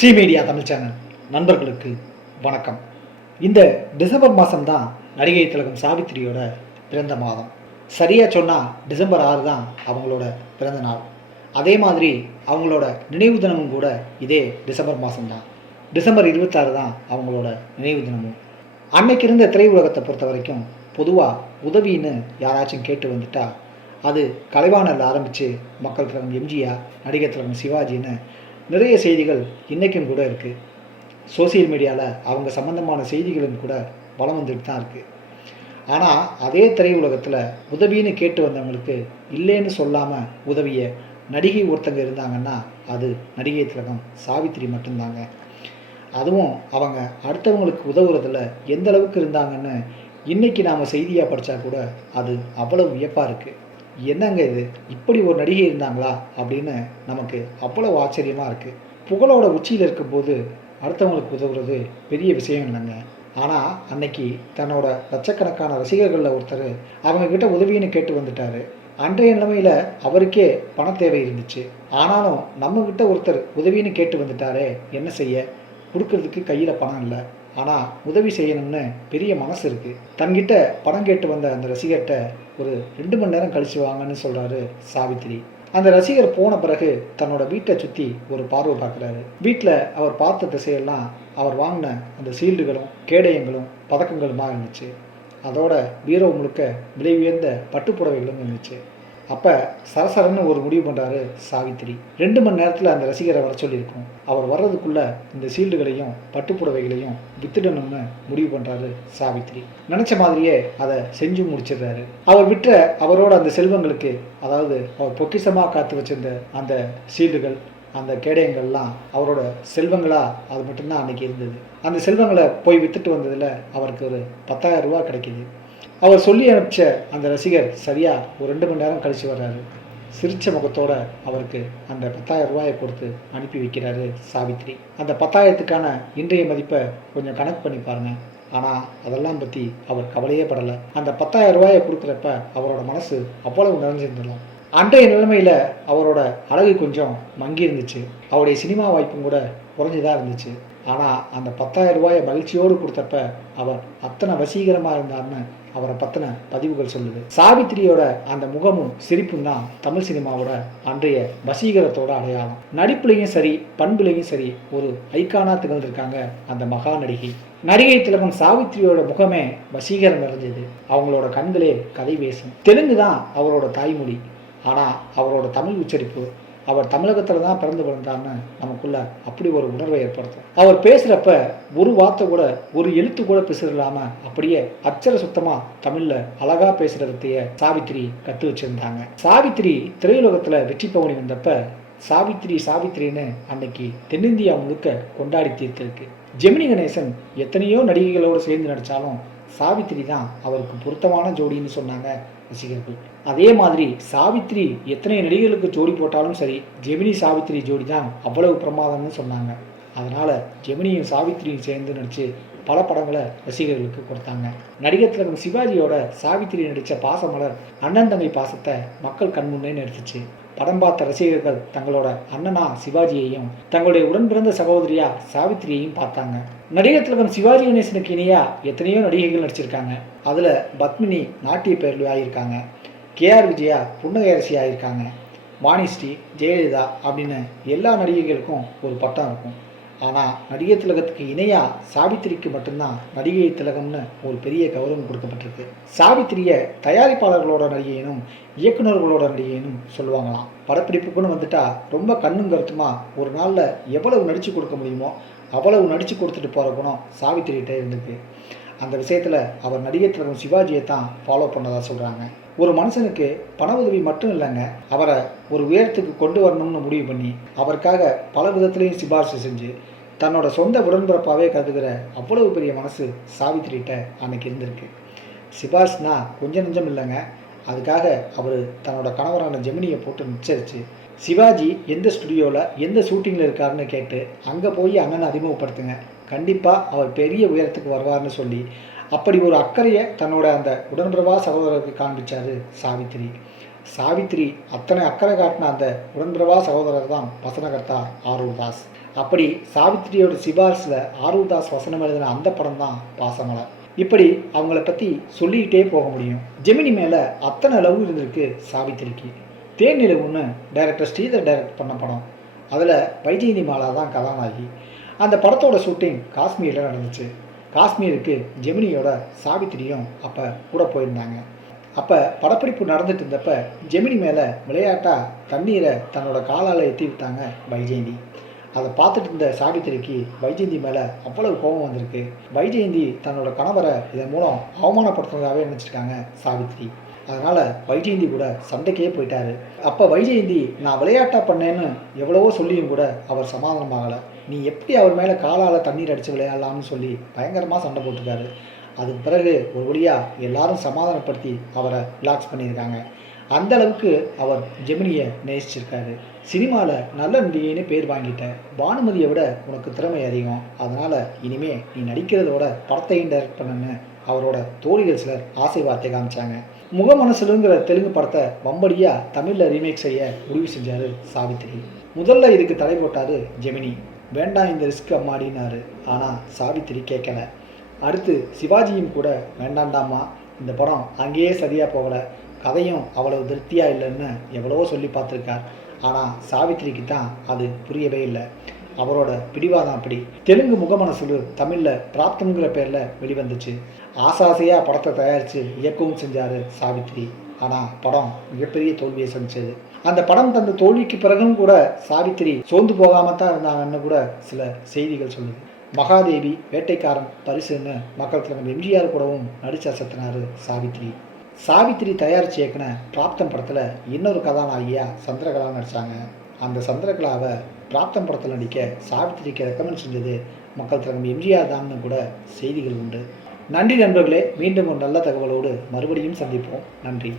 Sri media Tamil channel நண்பர்களுக்கு வணக்கம். இந்த டிசம்பர் மாதம்தான் நடிகை திலகம் சாவித்திரியோட பிறந்த மாதம். சரியாக சொன்னால் டிசம்பர் ஆறு தான் அவங்களோட பிறந்த நாள். அதே மாதிரி அவங்களோட நினைவு தினமும் கூட இதே டிசம்பர் மாதம்தான் டிசம்பர் இருபத்தாறு தான் அவங்களோட நினைவு தினமும். அன்னைக்கு இருந்த திரையுலகத்தை பொறுத்த வரைக்கும் பொதுவாக உதவின்னு யாராச்சும் கேட்டு வந்துட்டா அது கலைவாணரில் ஆரம்பித்து மக்கள் திலகம் எம்ஜிஆர் நடிகர் திலகம் சிவாஜின்னு நிறைய செய்திகள் இன்றைக்கும் கூட இருக்குது சோசியல் மீடியாவில் அவங்க சம்மந்தமான செய்திகளும் கூட வளம் வந்துட்டு தான் இருக்குது ஆனால் அதே திரையுலகத்தில் உதவின்னு கேட்டு வந்தவங்களுக்கு இல்லைன்னு சொல்லாமல் உதவிய நடிகை ஒருத்தங்க இருந்தாங்கன்னா அது நடிகை திலகம் சாவித்திரி மட்டும்தாங்க. அதுவும் அவங்க அடுத்தவங்களுக்கு உதவுறதில் எந்த அளவுக்கு இருந்தாங்கன்னு இன்றைக்கி நாம் செய்தியாக படித்தா கூட அது அவ்வளவு வியப்பாக இருக்குது என்னங்க இது? இப்படி ஒரு நடிகை இருந்தாங்களா? அப்படின்னு நமக்கு அவ்வளவு ஆச்சரியமாக இருக்குது புகழோட உச்சியில் இருக்கும்போது அடுத்தவங்களுக்கு உதவுறது பெரிய விஷயம் இல்லைங்க. ஆனால் அன்னைக்கு தன்னோட லட்சக்கணக்கான ரசிகர்களில் ஒருத்தர் அவங்கக்கிட்ட உதவின்னு கேட்டு வந்துட்டார். அன்றைய நிலைமையில் அவருக்கே பண தேவை இருந்துச்சு. ஆனாலும் நம்மக்கிட்ட ஒருத்தர் உதவின்னு கேட்டு வந்துட்டாரே என்ன செய்ய? கொடுக்கறதுக்கு கையில் பணம் இல்லை. ஆனால் உதவி செய்யணும்னு பெரிய மனசு இருக்குது தன்கிட்ட பணம் கேட்டு வந்த அந்த ரசிகர்கிட்ட ஒரு ரெண்டு மணி நேரம் கழிச்சு வாங்கன்னு சொல்கிறாரு சாவித்திரி. அந்த ரசிகர் போன பிறகு தன்னோட வீட்டை சுற்றி ஒரு பார்வை பார்க்குறாரு. வீட்டில் அவர் பார்த்த திசையெல்லாம் அவர் வாங்கின அந்த சீல்டுகளும் கேடயங்களும் பதக்கங்களுமாக இருந்துச்சு. அதோட பீரோ முழுக்க விலை உயர்ந்த பட்டுப்புடவைகளும் இருந்துச்சு. அப்போ சரசரன்னு ஒரு முடிவு பண்ணுறாரு சாவித்திரி. ரெண்டு மணி நேரத்தில் அந்த ரசிகரை வர சொல்லியிருக்கோம். அவர் வர்றதுக்குள்ளே இந்த சீல்டுகளையும் பட்டுப்புடவைகளையும் வித்துடணும்னு முடிவு பண்ணுறாரு சாவித்திரி. நினச்ச மாதிரியே அதை செஞ்சு முடிச்சிடுறாரு. அவர் விற்ற அவரோட அந்த செல்வங்களுக்கு அதாவது அவர் பொக்கிஷமாக காத்து வச்சிருந்த அந்த சீல்டுகள் அந்த கேடயங்கள்லாம் அவரோட செல்வங்களா அது மட்டும்தான் அன்னைக்கு இருந்தது. அந்த செல்வங்களை போய் வித்துட்டு வந்ததில் அவருக்கு ஒரு பத்தாயிரம் ரூபா கிடைக்கிது. அவர் சொல்லி அனுப்பிச்ச அந்த ரசிகர் சரியாக ஒரு ரெண்டு மணி நேரம் கழித்து வர்றாரு. சிரிச்ச முகத்தோட அவருக்கு அந்த பத்தாயிரம் ரூபாயை கொடுத்து அனுப்பி வைக்கிறாரு சாவித்ரி. அந்த பத்தாயிரத்துக்கான இன்றைய மதிப்பை கொஞ்சம் கணக்கு பண்ணி பாருங்க. ஆனால் அதெல்லாம் பற்றி அவர் கவலையே படலை. அந்த பத்தாயிரம் ரூபாயை கொடுக்குறப்ப அவரோட மனசு அவ்வளவு நிறைஞ்சிருந்துடலாம் அன்றைய நிலைமையில் அவரோட அழகு கொஞ்சம் மங்கி இருந்துச்சு. அவருடைய சினிமா வாய்ப்பும் கூட குறைஞ்சிதான் இருந்துச்சு. ஆனால் அந்த பத்தாயிரம் ரூபாயை மகிழ்ச்சியோடு கொடுத்தப்ப அவர் அத்தனை வசீகரமாக இருந்தார்னு அவரை பற்றின பதிவுகள் சொல்லுது. சாவித்திரியோட அந்த முகமும் சிரிப்பும் தான் தமிழ் சினிமாவோட அன்றைய வசீகரத்தோட அடையாளம். நடிப்புலையும் சரி பண்புலையும் சரி ஒரு ஐக்கானா திகழ்ந்திருக்காங்க அந்த மகா நடிகை. நடிகை திலகம் சாவித்திரியோட முகமே வசீகரம் நிறைஞ்சது. அவங்களோட கண்களே கதை பேசும். தெலுங்கு தான் அவரோட தாய்மொழி. ஆனால் அவரோட தமிழ் உச்சரிப்பு அவர் தமிழகத்தில் தான் பிறந்து பிறந்தார்னு நமக்குள்ள அப்படி ஒரு உணர்வை ஏற்படுத்தும். அவர் பேசுகிறப்ப ஒரு வார்த்தை கூட ஒரு எழுத்து கூட பேசுறலாம அப்படியே அச்சர சுத்தமாக தமிழில் அழகாக பேசுகிறதைய சாவித்திரி கற்று வச்சுருந்தாங்க. சாவித்திரி திரையுலகத்தில் வெற்றி பவனி வந்தப்ப சாவித்திரி சாவித்திரின்னு அன்னைக்கு தென்னிந்தியா முழுக்க கொண்டாடி தீர்த்திருக்கு. ஜெமினி கணேசன் எத்தனையோ நடிகைகளோடு சேர்ந்து நடித்தாலும் சாவித்திரி தான் அவருக்கு பொருத்தமான ஜோடின்னு சொன்னாங்க. ரசிகர்கள். அதே மாதிரி சாவித்ரி எத்தனை நடிகர்களுக்கு ஜோடி போட்டாலும் சரி ஜெமினி சாவித்ரி ஜோடி தான் அவ்வளவு பிரமாதம்னு சொன்னாங்க. அதனால் ஜெமினியும் சாவித்ரியும் சேர்ந்து நடித்து பல படங்களை ரசிகர்களுக்கு கொடுத்தாங்க. நடிகர் திலகம் சிவாஜியோட சாவித்திரி நடித்த பாசமலர் அண்ணன் தங்கை பாசத்தை மக்கள் கண்முன்னே நிறுத்துச்சு. படம் பார்த்த ரசிகர்கள் தங்களோட அண்ணனா சிவாஜியையும் தங்களுடைய உடன் பிறந்த சகோதரியா சாவித்திரியையும் பார்த்தாங்க. நடிகர் திலகம் சிவாஜி கணேசனுக்கு இணையா எத்தனையோ நடிகைகள் நடிச்சிருக்காங்க. அதில் பத்மினி நாட்டிய பேரில் ஆகியிருக்காங்க கேஆர் விஜயா புன்னகையரசி ஆகியிருக்காங்க வாணிஸ்ரீ ஜெயலலிதா அப்படின்னு எல்லா நடிகைகளுக்கும் ஒரு பட்டம் இருக்கும். ஆனால் நடிகை திலகத்துக்கு இணையாக சாவித்திரிக்கு மட்டும்தான் நடிகை திலகம்னு ஒரு பெரிய கௌரவம் கொடுக்கப்பட்டிருக்கு. சாவித்திரியை தயாரிப்பாளர்களோட நடிகையினும் இயக்குநர்களோட நடிகையினும் சொல்லுவாங்களாம். படப்பிடிப்புக்குன்னு வந்துட்டா ரொம்ப கண்ணும் கருத்துமா ஒரு நாளில் எவ்வளவு நடித்து கொடுக்க முடியுமோ அவ்வளவு நடித்து கொடுத்துட்டு போகிற குணம் சாவித்திரிகிட்ட இருந்துக்கு அந்த விஷயத்தில் அவர் நடிகை திலகம் சிவாஜியை தான் ஃபாலோ பண்ணதாக சொல்கிறாங்க ஒரு மனுஷனுக்கு பண உதவி மட்டும் இல்லைங்க. அவரை ஒரு உயரத்துக்கு கொண்டு வரணும்னு முடிவு பண்ணி அவருக்காக பல விதத்துலேயும் சிபாரிசு செஞ்சு தன்னோட சொந்த உடன்பிறப்பாகவே கருதுகிற அவ்வளவு பெரிய மனசு சாவித்திரிகிட்ட அன்னைக்கு இருந்திருக்கு. சிபாரிசுனா கொஞ்சம் நெஞ்சம் இல்லைங்க. அதுக்காக அவர் தன்னோட கணவரான ஜெமினியை போட்டு நிச்சரித்து சிவாஜி எந்த ஸ்டுடியோவில் எந்த ஷூட்டிங்கில் இருக்காருன்னு கேட்டு அங்கே போய் அண்ணனை அறிமுகப்படுத்துங்க. கண்டிப்பாக அவர் பெரிய உயரத்துக்கு வருவார்னு சொல்லி அப்படி ஒரு அக்கறையை தன்னோட அந்த உடன்பிறவா சகோதரருக்கு காண்பிச்சாரு சாவித்திரி. சாவித்திரி அத்தனை அக்கறை காட்டின அந்த உடன்பிறவா சகோதரர் தான் வசனகர்த்தா ஆரூர்தாஸ். அப்படி சாவித்திரியோட சிபாரிசில் ஆரூர்தாஸ் வசனம் எழுதின அந்த படம் தான் பாசமலர். இப்படி அவங்கள பற்றி சொல்லிக்கிட்டே போக முடியும். ஜெமினி மேலே அத்தனை அளவு இருந்திருக்கு சாவித்திரிக்கு. தேன்நிலவுன்னு டைரக்டர் ஸ்ரீதர் டைரக்ட் பண்ண படம். அதில் வைஜெயந்தி மாலா தான் கதாநாயகி. அந்த படத்தோட ஷூட்டிங் காஷ்மீரில் நடந்துச்சு. காஷ்மீருக்கு ஜெமினியோட சாவித்திரியும் அப்போ கூட போயிருந்தாங்க. அப்போ படப்பிடிப்பு நடந்துட்டு இருந்தப்ப ஜெமினி மேலே விளையாட்டாக தண்ணீரை தன்னோட காலால் எத்தி விட்டாங்க வைஜெயந்தி. அதை பார்த்துட்டு இருந்த சாவித்திரிக்கு வைஜெயந்தி மேலே அவ்வளவு கோபம் வந்திருக்கு. வைஜெயந்தி தன்னோட கணவரை இதன் மூலம் அவமானப்படுத்துனதாகவே நினச்சிருக்காங்க சாவித்திரி. அதனால் வைஜெயந்தி கூட சண்டைக்கே போயிட்டாரு. அப்போ வைஜெயந்தி நான் விளையாட்டாக பண்ணேன்னு எவ்வளவோ சொல்லியும் கூட அவர் சமாதானமாகலை நீ எப்படி அவர் மேலே காலால் தண்ணீர் அடித்து விளையாடலாம்னு சொல்லி பயங்கரமாக சண்டை போட்டிருக்காரு. அதுக்கு பிறகு ஒரு வழியாக எல்லாரும் சமாதானப்படுத்தி அவரை ரிலாக்ஸ் பண்ணியிருக்காங்க. அந்த அளவுக்கு அவர் ஜெமினியை நேசிச்சிருக்காரு. சினிமாவில் நல்ல நடிகைன்னு பேர் வாங்கிட்ட. பானுமதியை விட உனக்கு திறமை அதிகம். அதனால் இனிமே நீ நடிக்கிறதோட படத்தையும் டைரக்ட் பண்ணுன்னு அவரோட தோழிகள் சிலர் ஆசை வார்த்தை காமிச்சாங்க. முகமனசுலுங்கிற தெலுங்கு படத்தை வம்படியாக தமிழில் ரீமேக் செய்ய முடிவு செஞ்சார் சாவித்திரி. முதல்ல இதுக்கு தடை போட்டார் ஜெமினி. வேண்டாம் இந்த ரிஸ்க் அம்மாடினாரு. ஆனால் சாவித்திரி கேட்கல அடுத்து சிவாஜியும் கூட வேண்டாண்டாமா இந்த படம் அங்கேயே சரியாக போகலை. கதையும் அவ்வளவு திருப்தியாக இல்லைன்னு எவ்வளவோ சொல்லி பார்த்துருக்கார். ஆனால் சாவித்திரிக்கு தான் அது புரியவே இல்லை. அவரோட பிடிவாதம் அப்படி. தெலுங்கு முகமனசுலு தமிழில் பிராப்தம்ங்கிற பேரில் வெளிவந்துச்சு. ஆசாசையாக படத்தை தயாரித்து இயக்கவும் செஞ்சார் சாவித்திரி ஆனால் படம் மிகப்பெரிய தோல்வியை சந்திச்சது. அந்த படம் தந்த தோல்விக்கு பிறகும் கூட சாவித்திரி சோர்ந்து போகாமல் தான் இருந்தாங்கன்னு கூட சில செய்திகள் சொல்லுது. மகாதேவி வேட்டைக்காரன் பரிசுன்னு மக்கள் தலைவர் எம்ஜிஆர் கூடவும் நடிச்சு அசத்தினார் சாவித்திரி சாவித்திரி தயாரித்து இயக்குன பிராப்தம் படத்தில் இன்னொரு கதாநாயகியாக சந்திரகலா நடித்தாங்க அந்த சந்திரகலாவை பிராப்தம் படத்தில் நடிக்க சாவித்திரிக்கு ரெக்கமெண்ட் செஞ்சது மக்கள் தலைவர் எம்ஜிஆர் தான்னு கூட செய்திகள் உண்டு. நன்றி நண்பர்களே மீண்டும் ஒரு நல்ல தகவலோடு மறுபடியும் சந்திப்போம். நன்றி.